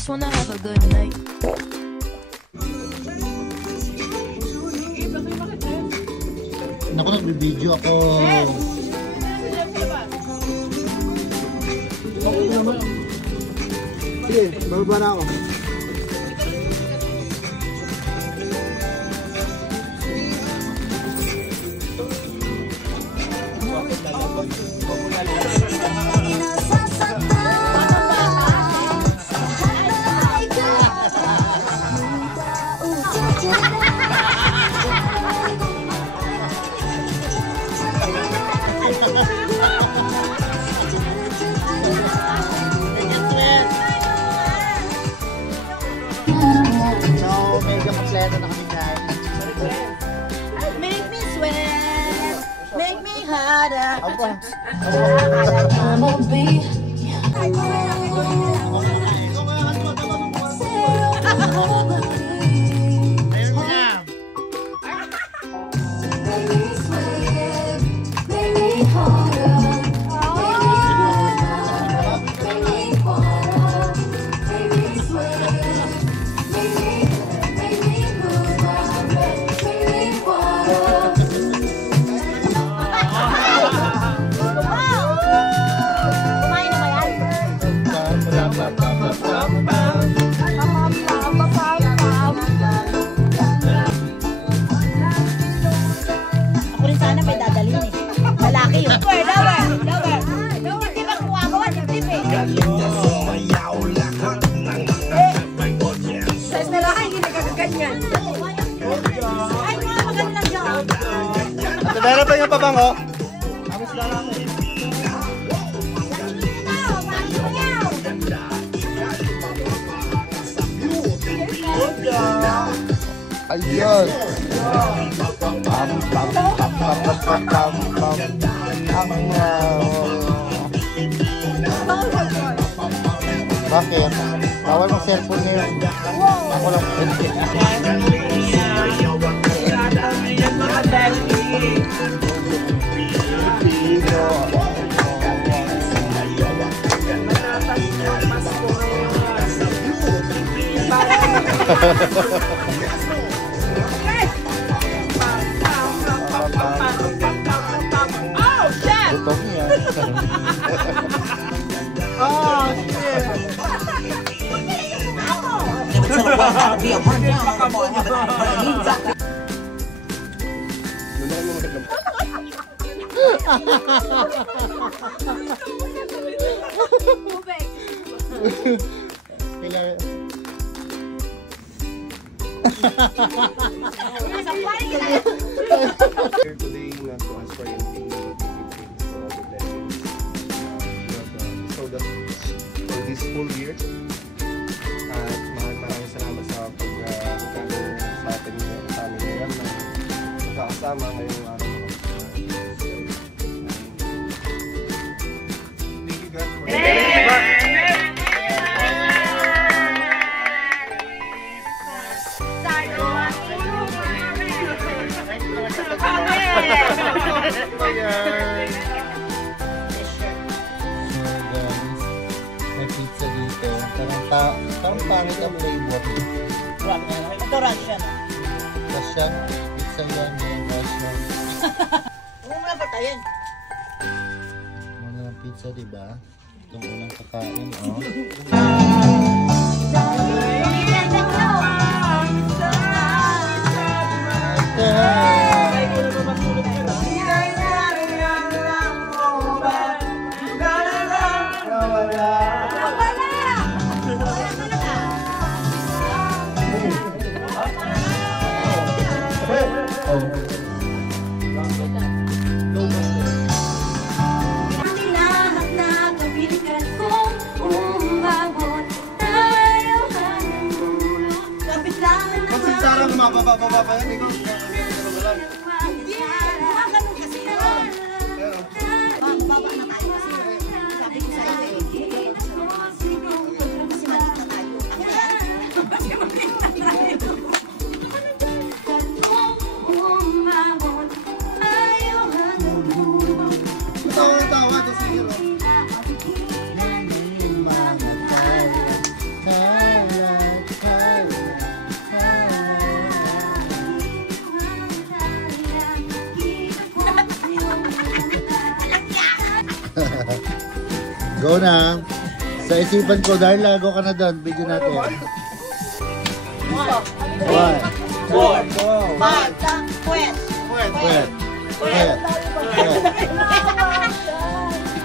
just wanna have a good night. Naku, nagbibideo ako. Sige, bababa na ako. Make me sweat, make me harder. Ako rin sana may dadalhin eh. Lalaki yun. Lower. Hindi ba kumagawa? Dip eh. Sa lalaki, hindi nagkakaganyan. Ay, mga maganda dyan. Meron pa yung pabango? Amis lang ako. Ayun. Bakit? Bawal mong cellphone ngayon. Ako lang. Oh, shit! Gutom niya. Oh, shit! Here today to ask for your so that for this full year at maraming salamat sa pag-recover sa atin sa amin ngayon na magkakasama ngayong araw. Thank you God for May pizza dito. Parang pangit ang flavor. Ito Russian. Russian? Pizza yan. Russian. Huwag mo na patayin. Mga ng pizza, diba? Itong unang kakain, oh. Mababa pa yan, ikaw. Mababa na tayo kasi sabi ko sa iyo eh. Kasi maliit na tayo. Kasi maliit na tayo. Tawa-tawa to sa iyo. Go na. Sa isipan ko, Darla, go ka na doon. Video natin. 1, 4, 5, puwet. Pwet.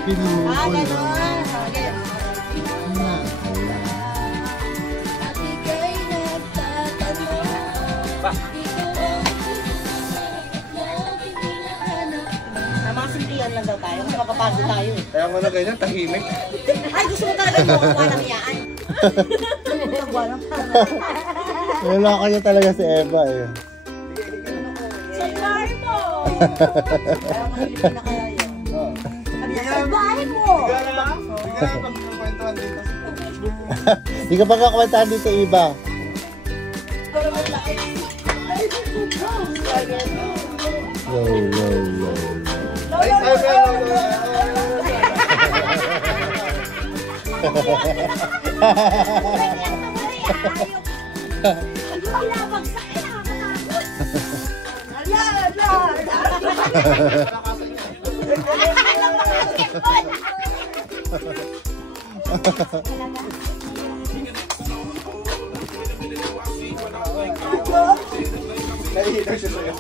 Pinupol na. Mga simplihan lang daw tayo. Makapapagod tayo eh. Kaya mo na ganyan, tahimik. Ay, gusto mo talaga yung walang iyaan. Walang Wala kayo talaga si Eva eh. Sa bahay mo! Parang hindi na kaya yun. Sa bahay mo! Bigyan na pagkakwentuhan dito. Di ka pa kakwentahan dito, Iba. Yo. Ay, nahihita siya sa'yo.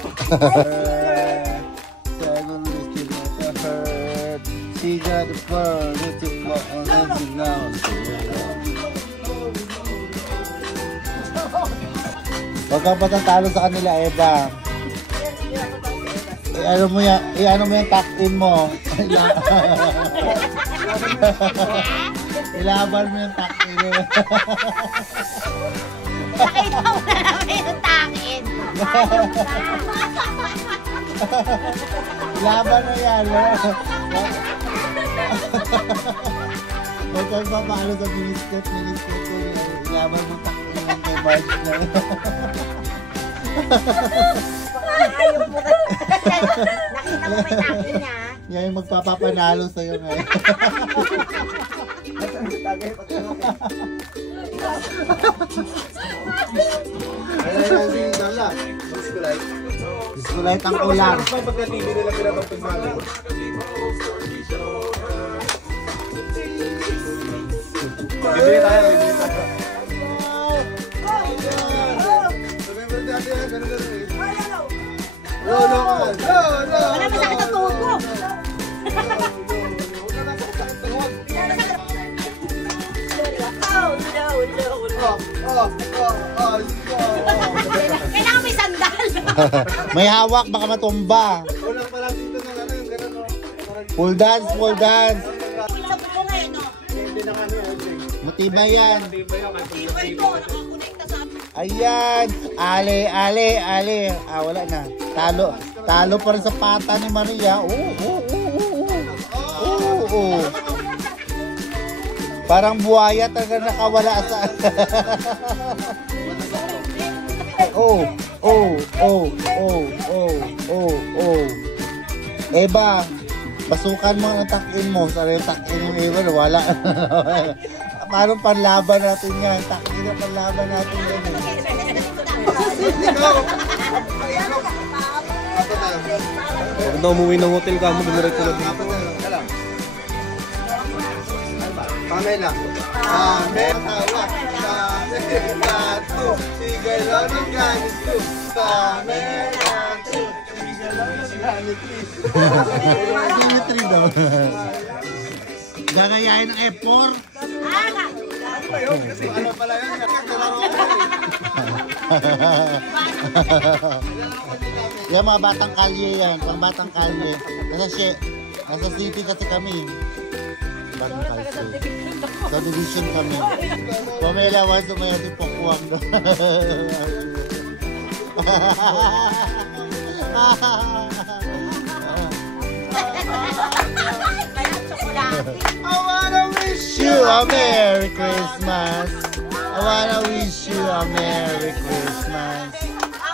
She got the fur, it's a floor on every now. Huwag ka pa tatalo sa kanila, Eva. Ano mo yung tuck-in mo. Ilaban mo yung tuck-in mo. Nakita mo na namin yung takin. Laban na yan, Huwag kang papaalo sa miniskirt ko. Ilaban mo tuck-in mo kay Bart na. Ayaw mo ka. Nakita mo may takin niya. Yan yung magpapapanalo sa'yo ngayon. Ayan si Dala. Diskulite ang ulam. Pagka-TV nila pinapagpag natin. Bibili tayo. Remember dati yan, ganun eh. No. Wala masakit ang tuhod ko. Kailangan may sandal. May hawak, baka matumba. Walang pala dito ng ano yung ganun, no? Full dance. Sa bubong eh, no? Hindi na kami, Matibay yan. Tibay ko, nakakonekta sa amin. Ayan. Ale. Wala na. Talo pa rin sa pata ni Maria. Oo. Parang buhaya talaga nakawala sa... Eba, pasukan mo ang takin mo. Sana yung takin yung Eba, wala. Parang panlaban natin yan. Takin na panlaban natin yan. Huwag na umuwi ng hotel ka mo, dumiretso na dito. Pamela. Pamela. Sigay lang ng ganit ko. Pamela. Sigay lang ng ganit ko. Dimitri daw. Gagayahin ng F4. Kasi ano pala yun? Yan mga batang kalye yan. Pang batang kalye. Nasa city kasi kami. Batang kalye. Sa division kami. Pamela once umaya di pokwang. I wanna wish you a Merry Christmas. I wanna wish you a Merry Christmas.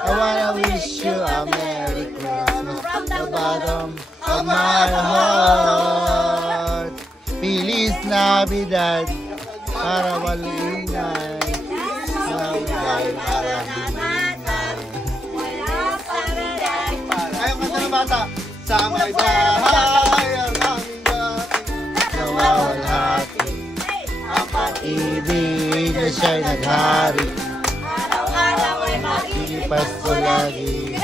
I wanna wish you a Merry Christmas. From the bottom of my heart. Feliz Navidad. Para walingay. Ayaw ka ng bata. Sa may bahay ang aming dati. Nawawala Ibig na siya'y naghari. Araw-araw ay Ipas ko lagi.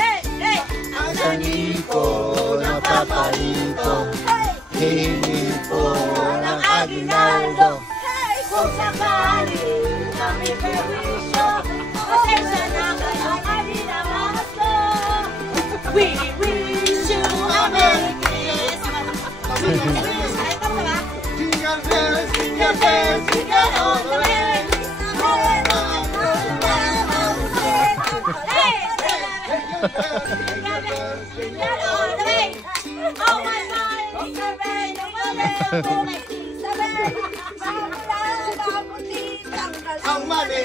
Ang saniko na papalito. Hingin ko ng aginaldo. Kung sakali kami perwisyo, pasensya na kayo kami na mahasto. We wish you a Merry Christmas. Ay, tama ba? Jingle bells, jingle bells, jingle all the way. Hey! Jingle all the way. Oh my God, it's a rain, oh my God, like it's a rain. Ang mani.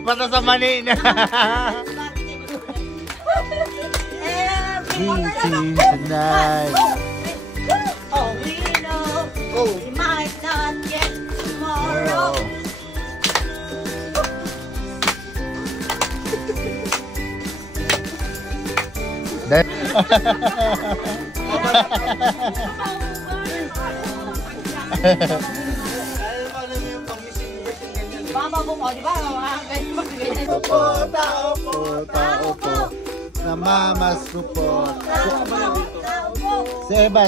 Basta sa mani na. Meeting tonight. Oh, we know we might not get tomorrow. Mama mo, di ba? Opo, tao po. Namamas ko po. Si Eva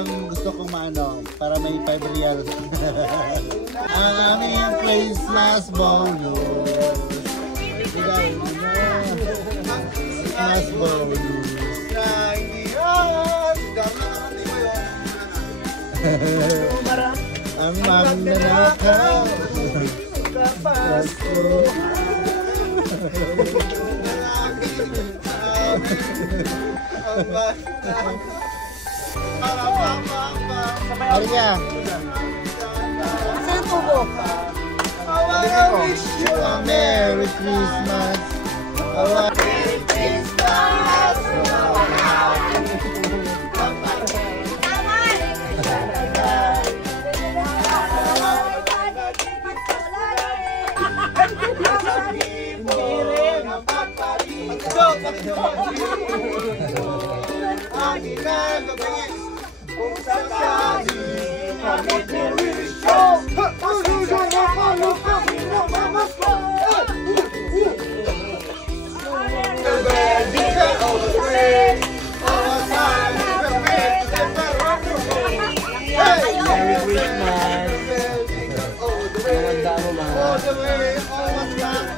ang gusto kong maano para may 5 reals. Ang aming Christmas bonus. Christmas bonus. Ang magnanakaw. Pasko. Maria. Asan ang tubo? I wish you a Merry Christmas. Merry Christmas.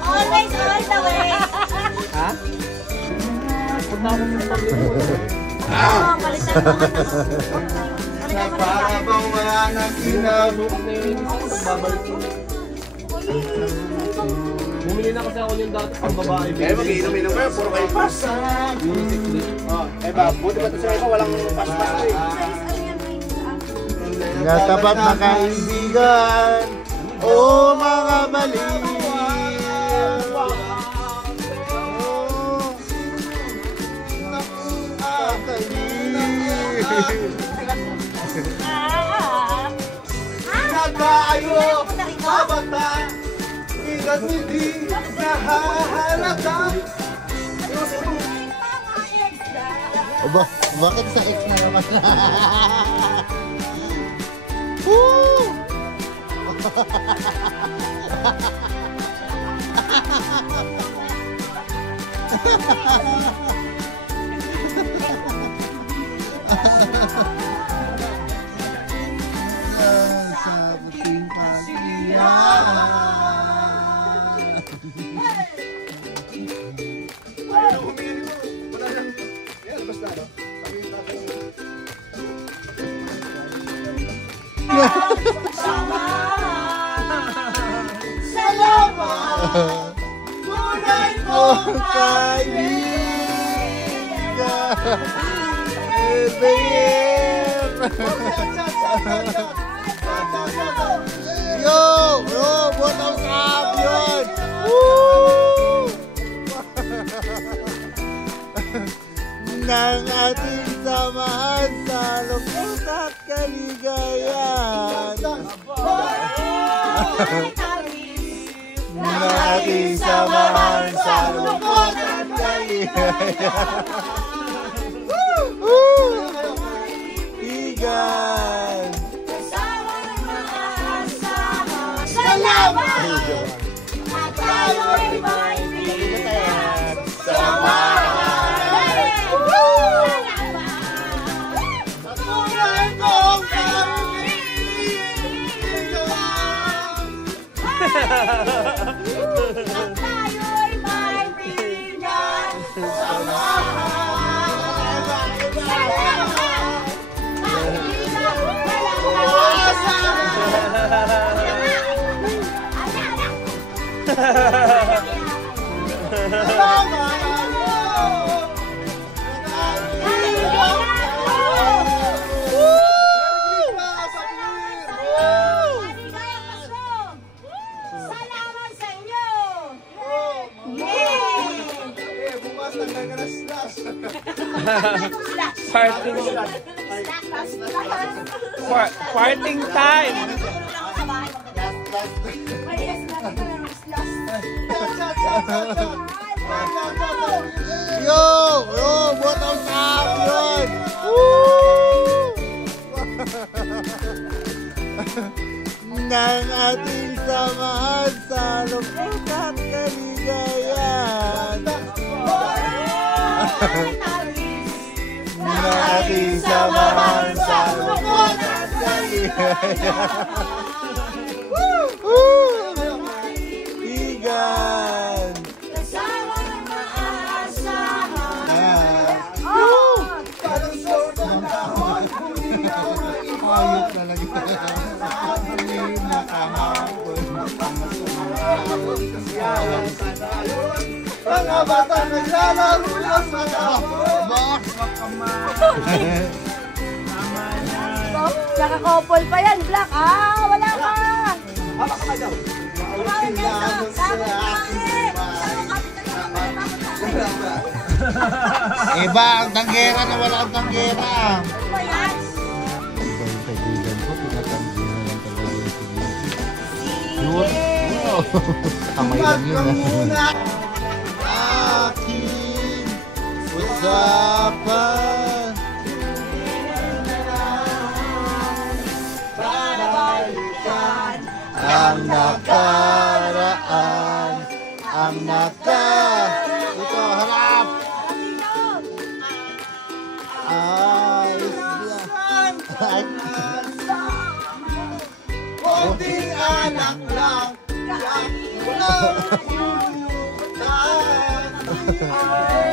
Always all the way. Ha? Oh, palitan mo. Para bang wala nang kinabuk. Bumili na kasi ako yung dati pang babae. Kaya mag-iinom kayo, puro kayo pass. Buti ba ito sa iba, walang pass-pass ko eh. Nga tapat na kaibigan, o mga baliw. Nagkaayo, mabata, ilan hindi nahahalata. Aba, bakit sa X na naman? Woo! Sa puting kasiyahan. Salamat! Tunay kong kaibigan. Yo! What else up yun? Woo! Nang ating samahan sa lungkot at kaligayahan. Nang ating samahan sa lungkot at kaligayahan. Woo! Bigan! At tayo'y may pinagsamahan. Tunay kong At tayo'y may Salamat sa inyo! Parting time. Yo! Yo! Buat ang champion! Woo! Nang ating samahan sa lupot at kaligayahan. Nang ating samahan sa lupot at kaligayahan. Igan! Ayos talaga. Mga bata naglalaro lang sa tapos. Box! Nakakopol pa yan, Black. Wala ka. Iba ang tanggera na wala ang tanggera. Ano ba yan? Ito yung kaibigan ko, pinatanggihan lang talaga yung kaibigan. Wow! Kamay lang yun. Aking usapan. Ang nakaraan. Ang Ito, harap. Konting anak lang.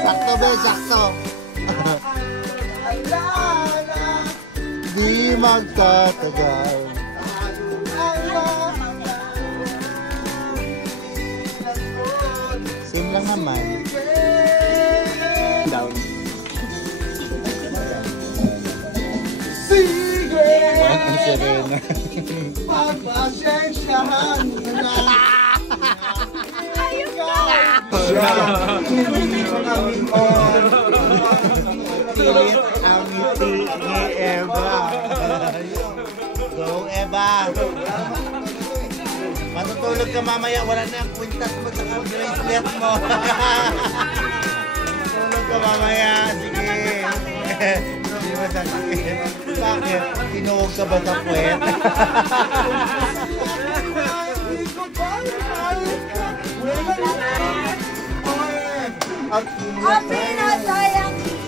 Sakto be, sakto. Di magtatagal. Same lang naman. Down. Ang Serena. Pagpasensyahan mo na. Ang ngiti ni Eva. Go Eva. Matutulog ka mamaya, wala na ang kwintas mo sa bracelet mo. Matutulog ka mamaya, sige. Hindi mo sakit. Bakit? Tinuog ka ba sa kwet?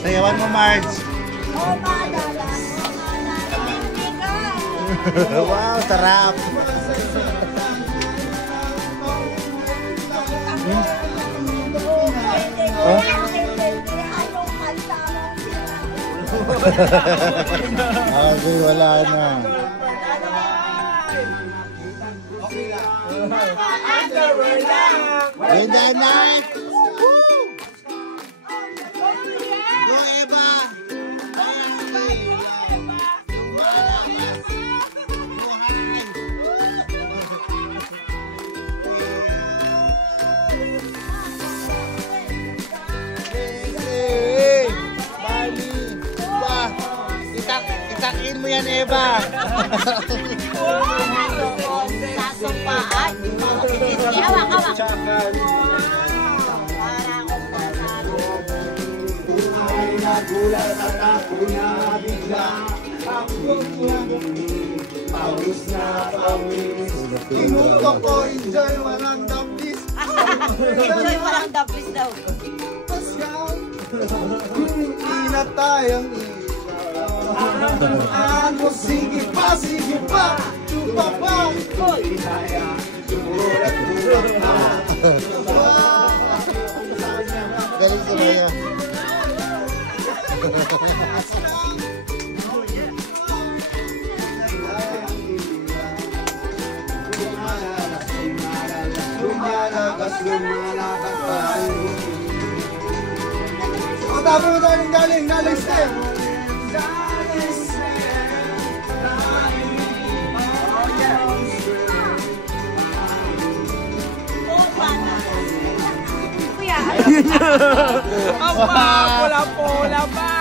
Sayawan mo, Marge. Wow, sarap. Okay, wala na. In the night. Woo! Go, Eva. Itakin mo yan, Eva. Sasumpaan. Hawak. Ay nagulat at ako na bigla. Ako na paus na pawis. Tinutok ko, enjoy, walang dapis. Enjoy mo lang dapis daw. Pasyaw. Hindi na tayong ano, sige pa, chupa pa. Galing sa mga. Lumalabas tayo. O, tapo mo galing step. Kuya, Wala pa.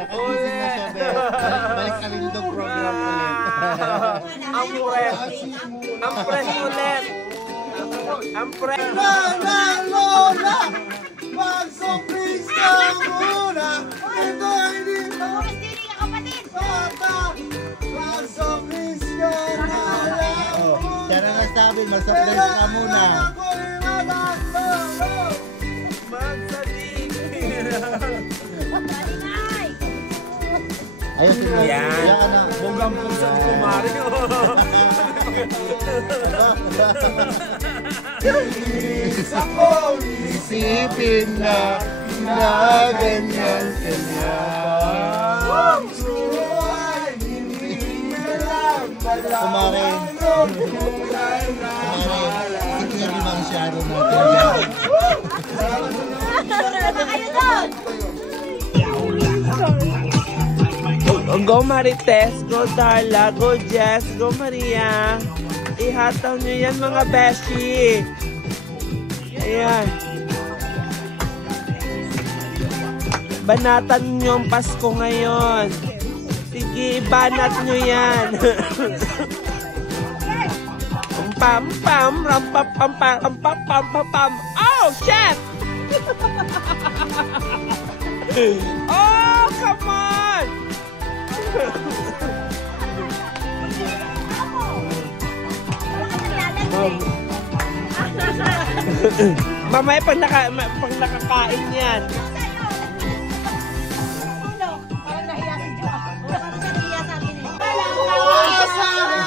Nakagising na siya, Beth. Balik ka rin itong program ulit. Ang press ulit. Ang press. Lola, mag-surprise ka muna. Ito hindi mo Christine ka kapatid. bata. Mag-surprise ka na lang. Siya na nasabi, masapres ka muna. Malinay. Ayusin mo. Yan. Kaya ka na. Bugang pusan ko, Mario. Isipin na ganyan kanya. Kumarin. Hindi na masyado natin. Ano kayo doon? Go Marites, go Darla, go Jess, go Maria. Ihataw nyo yan mga beshi. Ayan. Banatan nyo ang Pasko ngayon. Sige, banat nyo yan. Pam pam ram pam pam pam pam pam pam pam. Oh shit! Oh come on! Mamaya pag nakakain yan. Parang nahiya si Jo. Parang nahiya sa akin.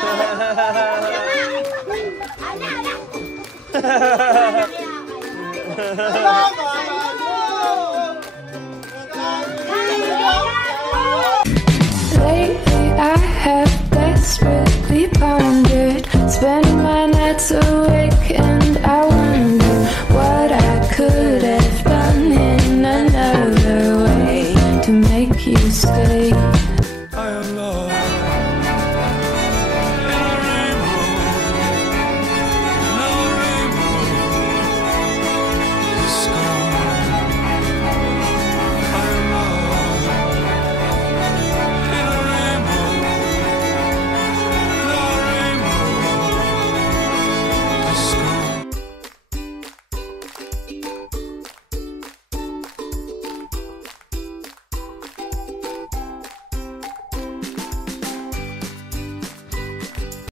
Lately I have desperately pondered, spending my nights awake, and I wonder what I could have done in another way to make you stay. I am lost.